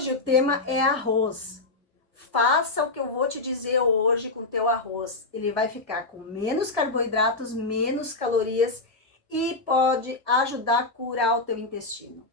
Hoje o tema é arroz. Faça o que eu vou te dizer hoje com o teu arroz. Ele vai ficar com menos carboidratos, menos calorias e pode ajudar a curar o teu intestino.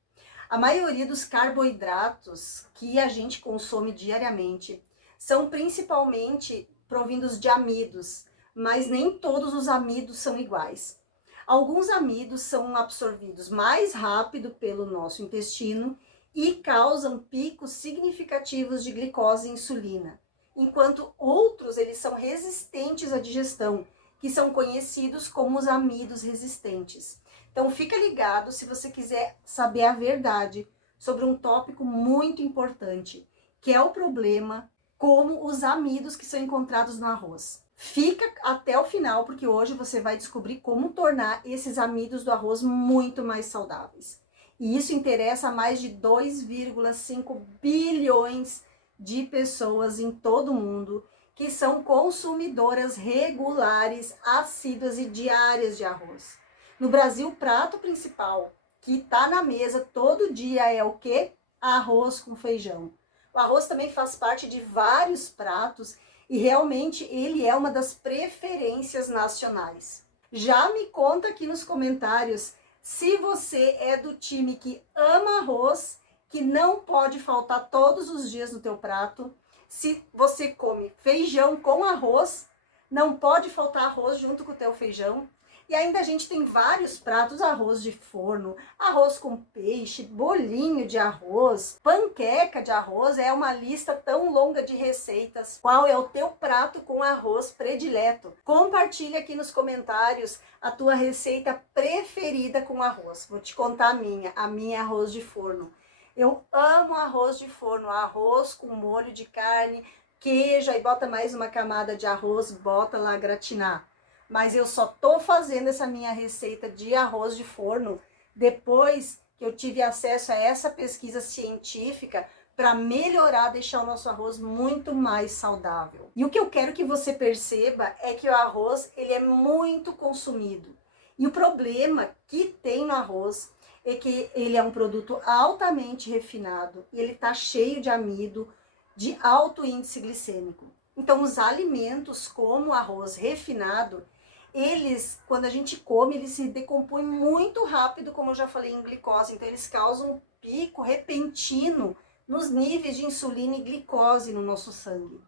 A maioria dos carboidratos que a gente consome diariamente são principalmente provindos de amidos, mas nem todos os amidos são iguais. Alguns amidos são absorvidos mais rápido pelo nosso intestino e causam picos significativos de glicose e insulina, enquanto outros eles são resistentes à digestão, que são conhecidos como os amidos resistentes. Então fica ligado se você quiser saber a verdade sobre um tópico muito importante, que é o problema como os amidos que são encontrados no arroz. Fica até o final, porque hoje você vai descobrir como tornar esses amidos do arroz muito mais saudáveis. E isso interessa a mais de 2,5 bilhões de pessoas em todo o mundo que são consumidoras regulares, assíduas e diárias de arroz. No Brasil, o prato principal que está na mesa todo dia é o quê? Arroz com feijão. O arroz também faz parte de vários pratos e realmente ele é uma das preferências nacionais. Já me conta aqui nos comentários se você é do time que ama arroz, que não pode faltar todos os dias no teu prato. Se você come feijão com arroz, não pode faltar arroz junto com o teu feijão. E ainda a gente tem vários pratos, arroz de forno, arroz com peixe, bolinho de arroz, panqueca de arroz, é uma lista tão longa de receitas. Qual é o teu prato com arroz predileto? Compartilha aqui nos comentários a tua receita preferida com arroz. Vou te contar a minha é arroz de forno. Eu amo arroz de forno, arroz com molho de carne, queijo, aí bota mais uma camada de arroz, bota lá gratinar. Mas eu só tô fazendo essa minha receita de arroz de forno depois que eu tive acesso a essa pesquisa científica para melhorar, deixar o nosso arroz muito mais saudável. E o que eu quero que você perceba é que o arroz, ele é muito consumido. E o problema que tem no arroz é que ele é um produto altamente refinado e ele tá cheio de amido, de alto índice glicêmico. Então, os alimentos como o arroz refinado, eles, quando a gente come, eles se decompõem muito rápido, como eu já falei, em glicose. Então, eles causam um pico repentino nos níveis de insulina e glicose no nosso sangue,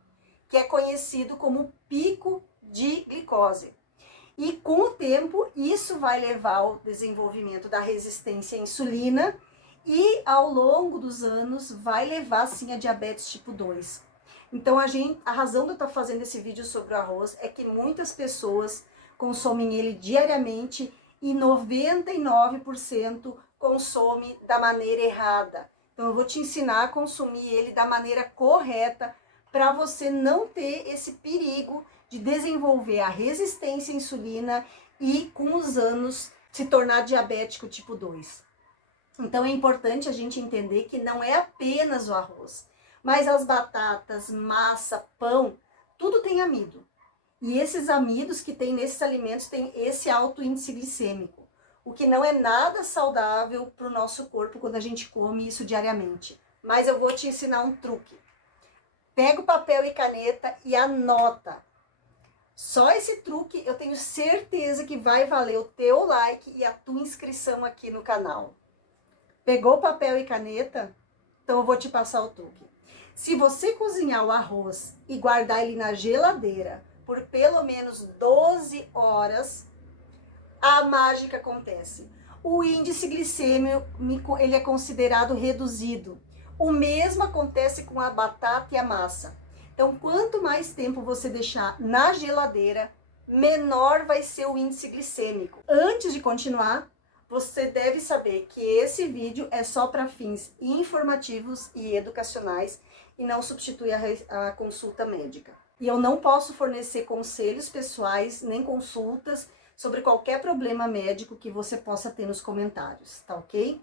que é conhecido como pico de glicose. E com o tempo, isso vai levar ao desenvolvimento da resistência à insulina e ao longo dos anos vai levar sim a diabetes tipo 2. Então a razão de eu estar fazendo esse vídeo sobre o arroz é que muitas pessoas consomem ele diariamente e 99% consome da maneira errada. Então eu vou te ensinar a consumir ele da maneira correta para você não ter esse perigo de desenvolver a resistência à insulina e com os anos se tornar diabético tipo 2. Então é importante a gente entender que não é apenas o arroz, mas as batatas, massa, pão, tudo tem amido. E esses amidos que tem nesses alimentos têm esse alto índice glicêmico, o que não é nada saudável para o nosso corpo quando a gente come isso diariamente. Mas eu vou te ensinar um truque. Pega o papel e caneta e anota. Só esse truque eu tenho certeza que vai valer o teu like e a tua inscrição aqui no canal. Pegou papel e caneta? Então eu vou te passar o truque. Se você cozinhar o arroz e guardar ele na geladeira por pelo menos 12 horas, a mágica acontece. O índice glicêmico ele é considerado reduzido. O mesmo acontece com a batata e a massa. Então, quanto mais tempo você deixar na geladeira, menor vai ser o índice glicêmico. Antes de continuar, você deve saber que esse vídeo é só para fins informativos e educacionais e não substitui a consulta médica. E eu não posso fornecer conselhos pessoais nem consultas sobre qualquer problema médico que você possa ter nos comentários, tá ok?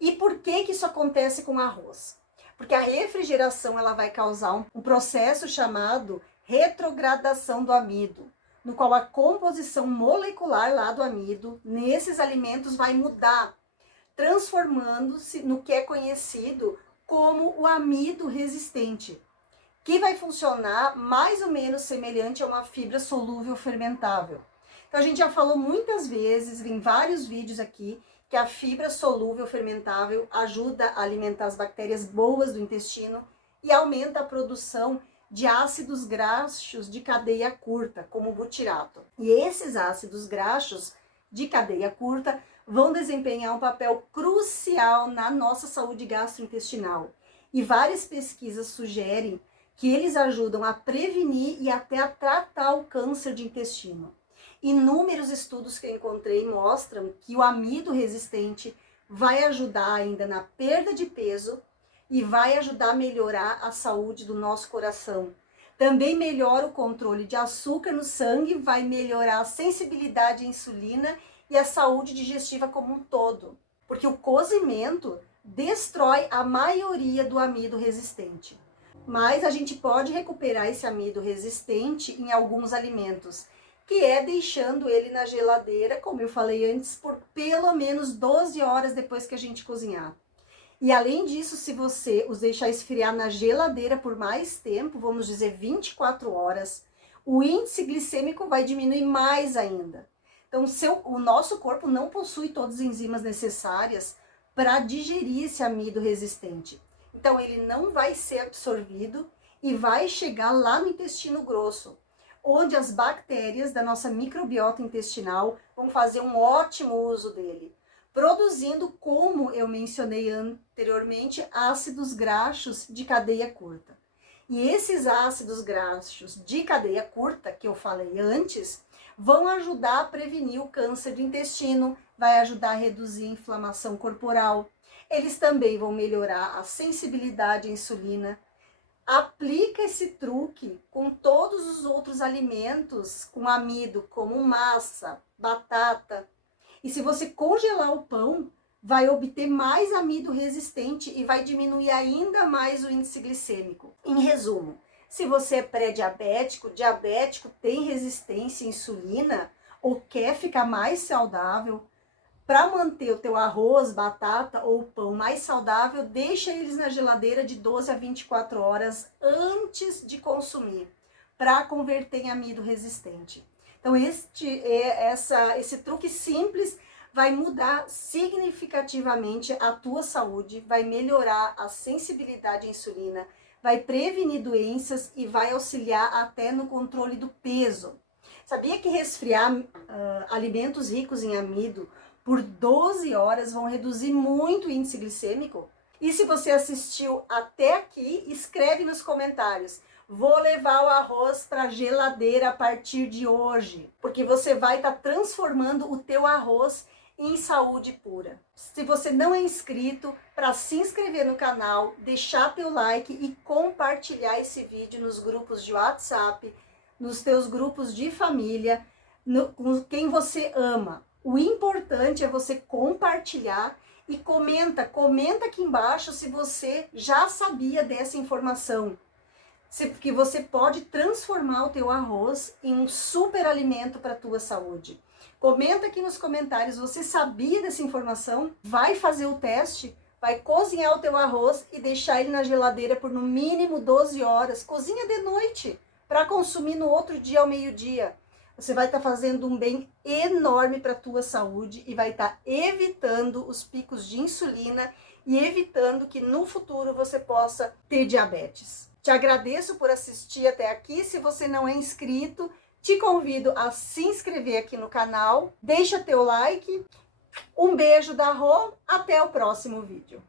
E por que isso acontece com arroz? Porque a refrigeração ela vai causar um processo chamado retrogradação do amido, no qual a composição molecular lá do amido nesses alimentos vai mudar, transformando-se no que é conhecido como o amido resistente, que vai funcionar mais ou menos semelhante a uma fibra solúvel fermentável. Então, a gente já falou muitas vezes, em vários vídeos aqui, que a fibra solúvel fermentável ajuda a alimentar as bactérias boas do intestino e aumenta a produção de ácidos graxos de cadeia curta, como o butirato. E esses ácidos graxos de cadeia curta vão desempenhar um papel crucial na nossa saúde gastrointestinal. E várias pesquisas sugerem que eles ajudam a prevenir e até a tratar o câncer de intestino. Inúmeros estudos que eu encontrei mostram que o amido resistente vai ajudar ainda na perda de peso e vai ajudar a melhorar a saúde do nosso coração. Também melhora o controle de açúcar no sangue, vai melhorar a sensibilidade à insulina e a saúde digestiva como um todo. Porque o cozimento destrói a maioria do amido resistente. Mas a gente pode recuperar esse amido resistente em alguns alimentos, que é deixando ele na geladeira, como eu falei antes, por pelo menos 12 horas depois que a gente cozinhar. E além disso, se você os deixar esfriar na geladeira por mais tempo, vamos dizer 24 horas, o índice glicêmico vai diminuir mais ainda. Então, o nosso corpo não possui todas as enzimas necessárias para digerir esse amido resistente. Então, ele não vai ser absorvido e vai chegar lá no intestino grosso, onde as bactérias da nossa microbiota intestinal vão fazer um ótimo uso dele, produzindo, como eu mencionei anteriormente, ácidos graxos de cadeia curta. E esses ácidos graxos de cadeia curta, que eu falei antes, vão ajudar a prevenir o câncer de intestino, vai ajudar a reduzir a inflamação corporal. Eles também vão melhorar a sensibilidade à insulina. Aplica esse truque com todos os outros alimentos com amido, como massa, batata. E se você congelar o pão, vai obter mais amido resistente e vai diminuir ainda mais o índice glicêmico. Em resumo, se você é pré-diabético, diabético, tem resistência à insulina ou quer ficar mais saudável, para manter o teu arroz, batata ou pão mais saudável, deixa eles na geladeira de 12 a 24 horas antes de consumir, para converter em amido resistente. Então, esse truque simples vai mudar significativamente a tua saúde, vai melhorar a sensibilidade à insulina, vai prevenir doenças e vai auxiliar até no controle do peso. Sabia que resfriar alimentos ricos em amido por 12 horas vão reduzir muito o índice glicêmico? E se você assistiu até aqui, escreve nos comentários. Vou levar o arroz para a geladeira a partir de hoje, porque você vai estar transformando o teu arroz em saúde pura. Se você não é inscrito, para se inscrever no canal, deixar teu like e compartilhar esse vídeo nos grupos de WhatsApp, nos teus grupos de família, com quem você ama. O importante é você compartilhar e comenta aqui embaixo se você já sabia dessa informação. Que você pode transformar o teu arroz em um super alimento para a tua saúde. Comenta aqui nos comentários, você sabia dessa informação? Vai fazer o teste, vai cozinhar o teu arroz e deixar ele na geladeira por no mínimo 12 horas. Cozinha de noite para consumir no outro dia ao meio-dia. Você vai estar fazendo um bem enorme para a tua saúde e vai estar evitando os picos de insulina e evitando que no futuro você possa ter diabetes. Te agradeço por assistir até aqui. Se você não é inscrito, te convido a se inscrever aqui no canal. Deixa teu like. Um beijo da Rô. Até o próximo vídeo.